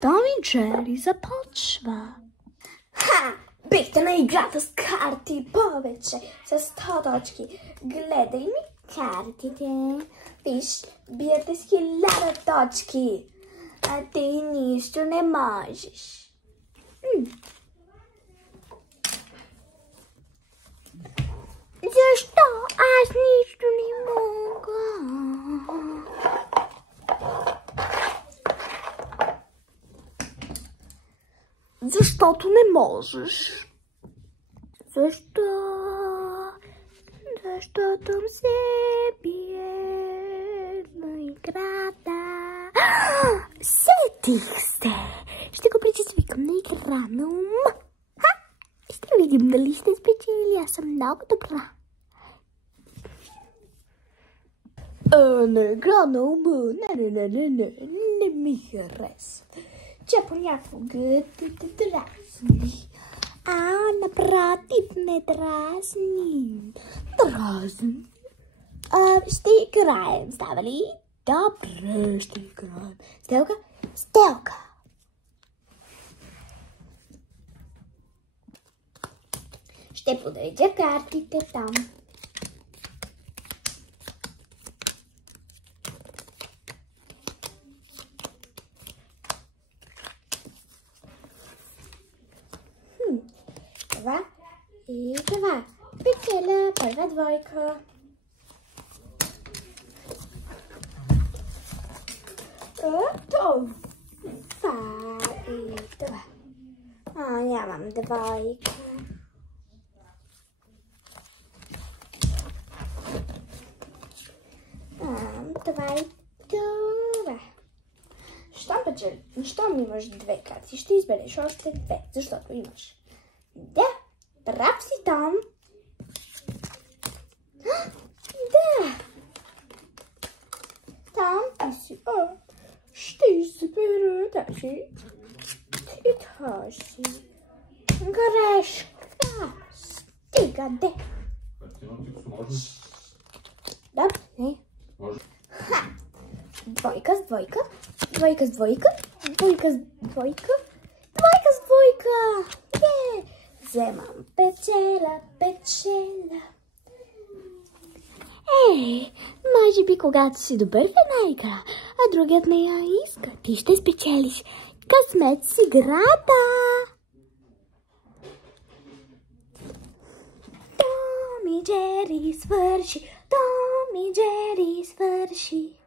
Tom и Джери започва. Бихте на играта с карти повече, с 100 точки. Гледай ми картите. Виж, биете с 1000 точки. А ти нищо не можеш. Защо аз нищо не мога? Защото не можеш. Защо? Защото се бие на играта. Сетих се. Ще го предизвикам на игра на ум. Ще видим дали ще спечели. Аз съм много добра. На игра на ума. Не ми харесва. Че понякога те дразни. Напротив, не дразни. Дразни. Ще играем, става ли? Добре, ще играем. Сделка? Сделка. Ще подредя картите там. Това и това. Печеля първа двойка. Това и това. Нямам двойка. Това и това. Щом имаш две карти, ще избереш още две, защото имаш. Да, прав си, Том. Да. Том, ти си. Ще избера тази и тази. Грешка. Стига, де. Да, не. Двойка с двойка, двойка с двойка, двойка с двойка, двойка с двойка. Вземам печеля. Може би когато си добър в една игра, а другият не я иска, ти ще спечелиш. Късмет с играта! Том и Джери свърши, Том и Джери свърши.